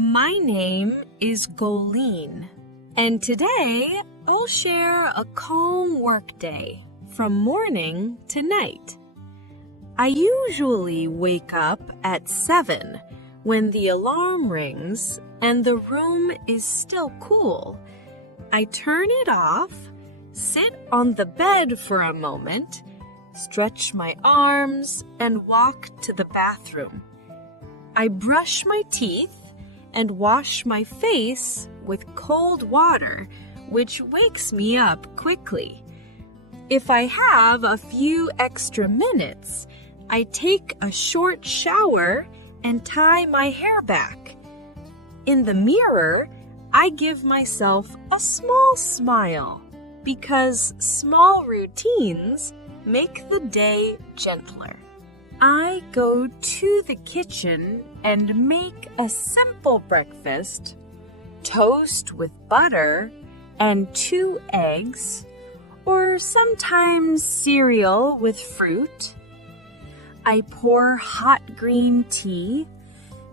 My name is Goalyn, and today I'll share a calm workday from morning to night. I usually wake up at 7 when the alarm rings and the room is still cool. I turn it off, sit on the bed for a moment, stretch my arms, and walk to the bathroom. I brush my teeth and wash my face with cold water, which wakes me up quickly. If I have a few extra minutes, I take a short shower and tie my hair back. In the mirror, I give myself a small smile because small routines make the day gentler. I go to the kitchen and make a simple breakfast, toast with butter and 2 eggs, or sometimes cereal with fruit. I pour hot green tea,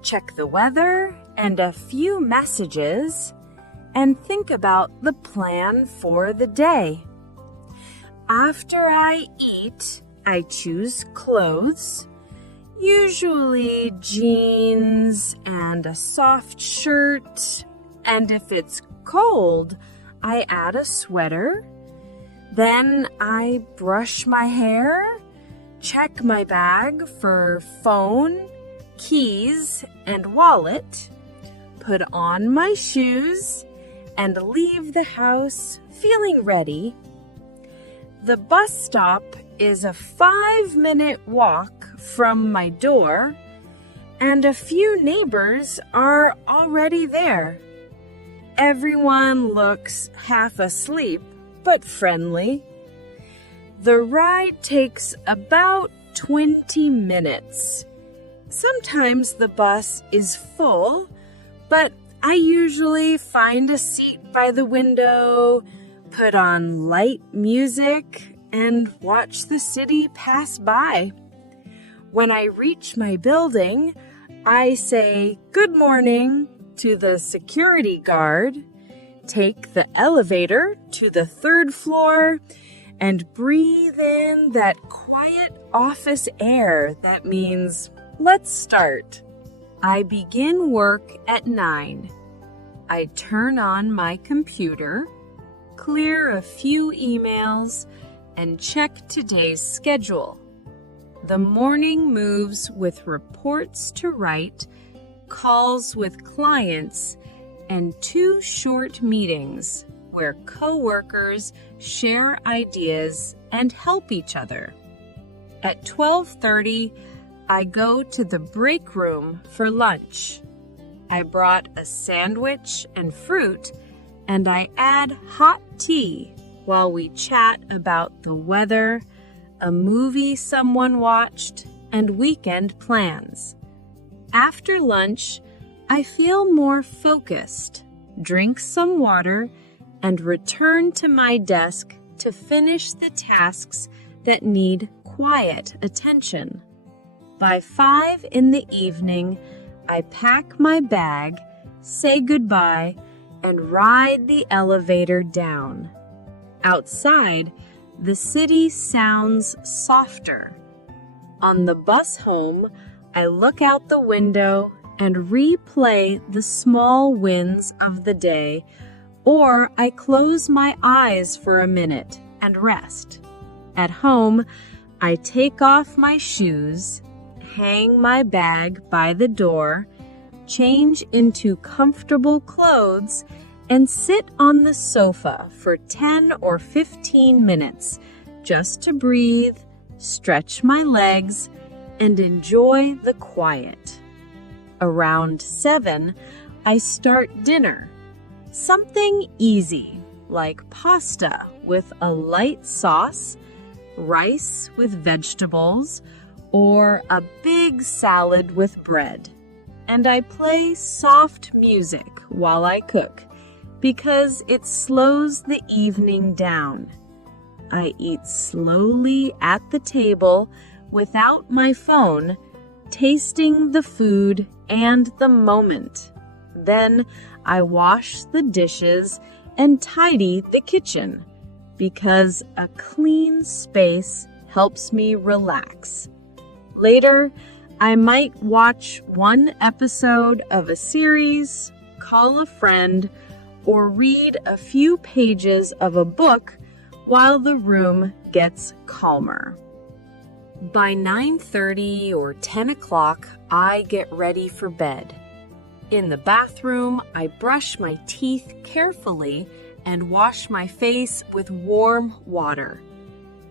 check the weather and a few messages, and think about the plan for the day. After I eat, I choose clothes, usually jeans and a soft shirt, and if it's cold, I add a sweater. Then I brush my hair, check my bag for phone, keys, and wallet, put on my shoes, and leave the house feeling ready. The bus stop is a 5-minute walk from my door, and a few neighbors are already there. Everyone looks half asleep, but friendly. The ride takes about 20 minutes. Sometimes the bus is full, but I usually find a seat by the window, put on light music, and watch the city pass by. When I reach my building, I say good morning to the security guard, take the elevator to the 3rd floor, and breathe in that quiet office air that means, let's start. I begin work at 9. I turn on my computer, clear a few emails, and check today's schedule. The morning moves with reports to write, calls with clients, and 2 short meetings where coworkers share ideas and help each other. At 12:30, I go to the break room for lunch. I brought a sandwich and fruit, and I add hot tea while we chat about the weather, a movie someone watched, and weekend plans. After lunch, I feel more focused, drink some water, and return to my desk to finish the tasks that need quiet attention. By 5 in the evening, I pack my bag, say goodbye, and ride the elevator down. Outside, the city sounds softer. On the bus home, I look out the window and replay the small wins of the day, or I close my eyes for a minute and rest. At home, I take off my shoes, hang my bag by the door, change into comfortable clothes, and sit on the sofa for 10 or 15 minutes just to breathe, stretch my legs, and enjoy the quiet. Around 7, I start dinner. Something easy, like pasta with a light sauce, rice with vegetables, or a big salad with bread. And I play soft music while I cook, because it slows the evening down. I eat slowly at the table without my phone, tasting the food and the moment. Then I wash the dishes and tidy the kitchen because a clean space helps me relax. Later, I might watch one episode of a series, call a friend, or read a few pages of a book while the room gets calmer. By 9:30 or 10 o'clock, I get ready for bed. In the bathroom, I brush my teeth carefully and wash my face with warm water.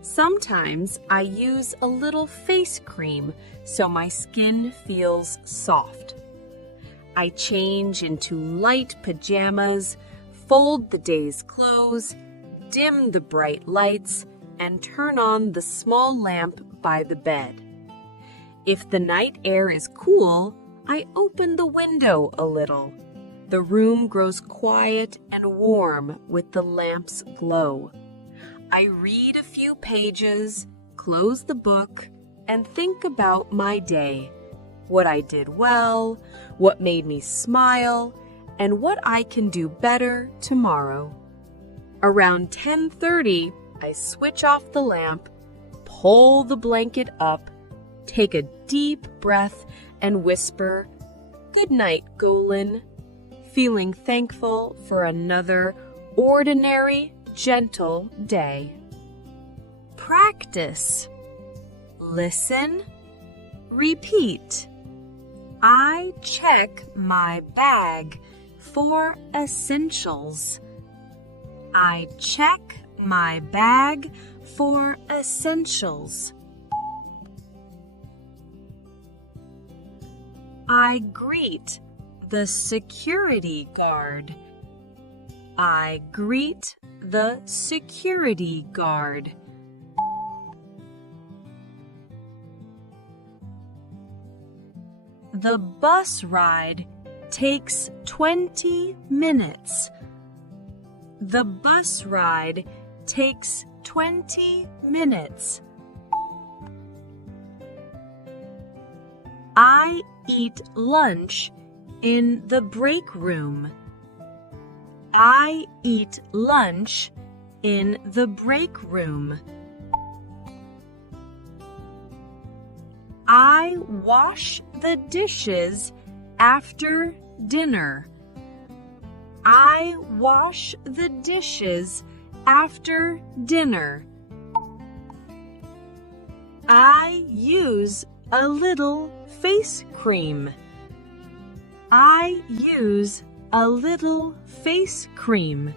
Sometimes I use a little face cream so my skin feels soft. I change into light pajamas, fold the day's clothes, dim the bright lights, and turn on the small lamp by the bed. If the night air is cool, I open the window a little. The room grows quiet and warm with the lamp's glow. I read a few pages, close the book, and think about my day, what I did well, what made me smile, and what I can do better tomorrow. Around 10:30, I switch off the lamp, pull the blanket up, take a deep breath, and whisper, "Good night, Goalyn," feeling thankful for another ordinary, gentle day. Practice. Listen. Repeat. I check my bag for essentials. I check my bag for essentials. I greet the security guard. I greet the security guard. The bus ride takes 20 minutes. The bus ride takes 20 minutes. I eat lunch in the break room. I eat lunch in the break room. I wash the dishes after dinner. I wash the dishes after dinner. I use a little face cream. I use a little face cream.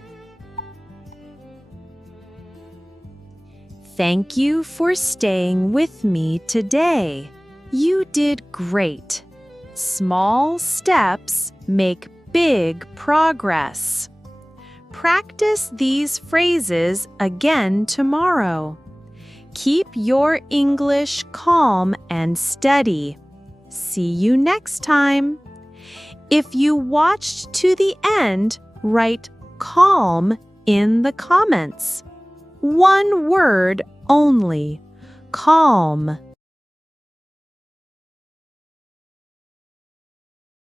Thank you for staying with me today. You did great. Small steps make big progress. Practice these phrases again tomorrow. Keep your English calm and steady. See you next time. If you watched to the end, write calm in the comments. One word only. Calm.